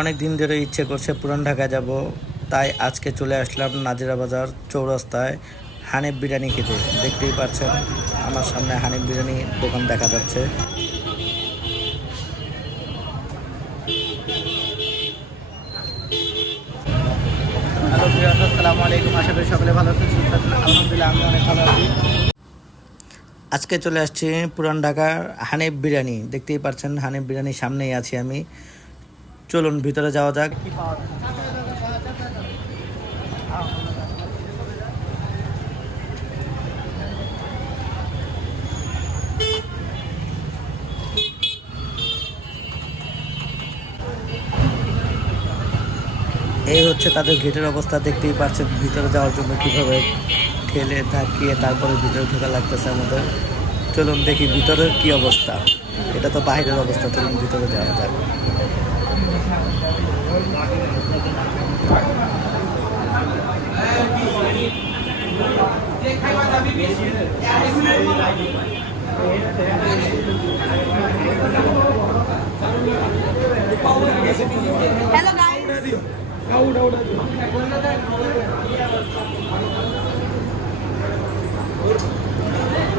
অনেক দিন ধরে ইচ্ছে করছে পুরান ঢাকা যাব, তাই আজকে চলে আসলাম নাজিরা বাজার চৌরাস্তায় হানিফ বিরিয়ানি খেতে। দেখতেই পাচ্ছেন আমার সামনে হানিফ বিরিয়ানি দোকান দেখা যাচ্ছে। হ্যালো ভিউয়ার্স, আসসালামু আলাইকুম। আশা করি সকলে ভালো আছেন, সুস্থ আছেন। আলহামদুলিল্লাহ আমি অনেক ভালো আছি। আজকে চলে আসছি পুরান ঢাকার হানিফ বিরিয়ানি। দেখতেই পাচ্ছেন হানিফ বিরিয়ানির সামনেই আছি আমি। চলুন ভিতরে যাওয়া যাক। এই হচ্ছে তাদের গেটের অবস্থা। দেখতেই পাচ্ছেন ভিতরে যাওয়ার জন্য কিভাবে ঠেলে ধাক্কিয়ে তারপরে ভিতরে ঢোকা লাগতেছে আমাদের। চলুন দেখি ভিতরের কি অবস্থা। এটা তো বাইরের অবস্থা, চলুন ভিতরে যাওয়া যাক। Hello guys.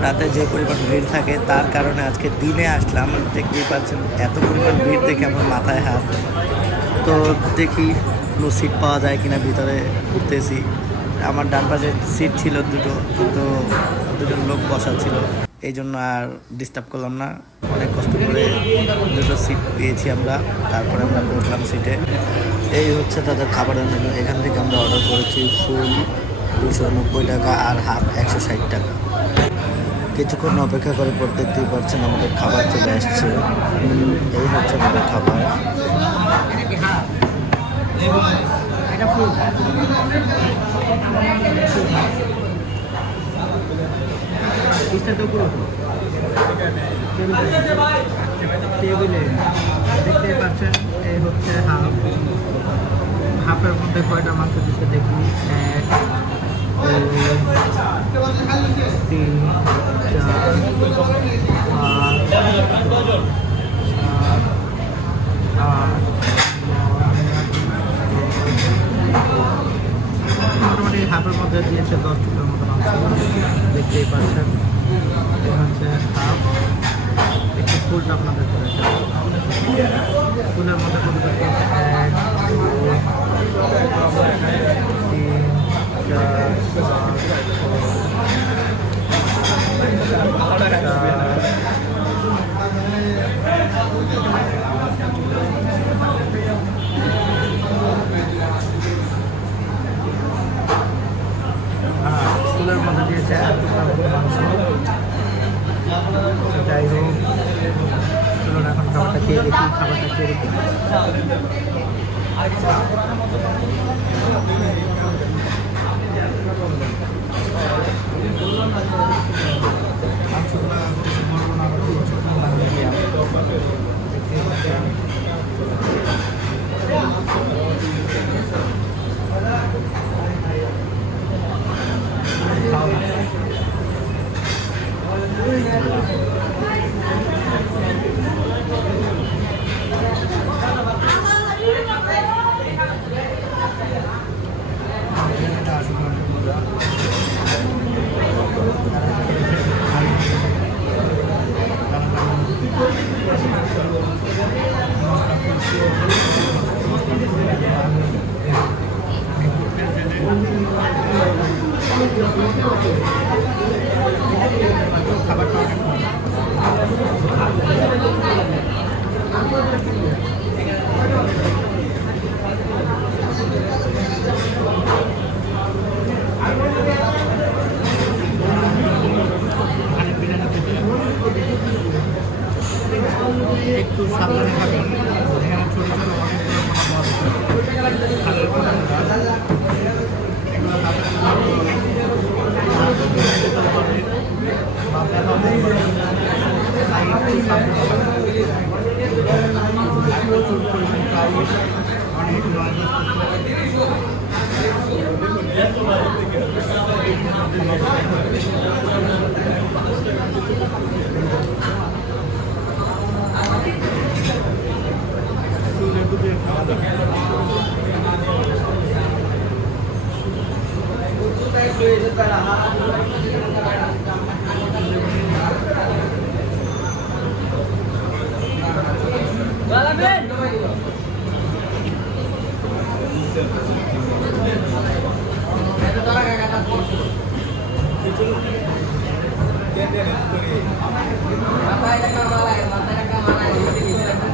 রাতে যে পরিমাণ ভিড় থাকে তার কারণে আজকে দিনে আসলাম। দেখতেই পাচ্ছেন এত পরিমাণ ভিড় দেখে আমার মাথায় হাত। তো দেখি কোনো সিট পাওয়া যায় কিনা, ভিতরে ঘুরতেছি। আমার ডান পাশে সিট ছিল দুটো, কিন্তু দুজন লোক বসা ছিল, এই জন্য আর ডিস্টার্ব করলাম না। অনেক কষ্ট করে দুটো সিট পেয়েছি আমরা, তারপরে আমরা বসলাম সিটে। এই হচ্ছে তাদের খাবারের মেনু। এখান থেকে আমরা অর্ডার করেছি ফুল 290 টাকা আর হাফ 160 টাকা। কিছুক্ষণ অপেক্ষা করে পর দেখতেই পাচ্ছেন আমাদের খাবার চলে আসছে। এই হচ্ছে আমাদের খাবার। টেবিলে দেখতেই পাচ্ছেন এই হচ্ছে হাফের মধ্যে কয়টা মাংস দিচ্ছে দেখি। 1 2 3 4 মোটামুটি হাফের মধ্যে দিয়েছে 10 টুকরার মতো মাংস। দেখতেই পাচ্ছেন হচ্ছে হাফ। একটু ফুলটা আপনাদের করেছে ফুলের মধ্যে কত দিয়েছে 1 2 3 4 ফুলের মধ্যে দিয়েছে 1 টুকরার মতো মাংস। যাই হোক, চলুন এখন খাবারটা খেয়ে দেখি। খাবারটা খেয়ে দেখি। খাবারটা অনেক একটু সাবধানে থাকবেন। এখানে ছোটো ছোটো অনেক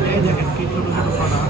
এই দেখেন কি ছোট ছোট পাড়া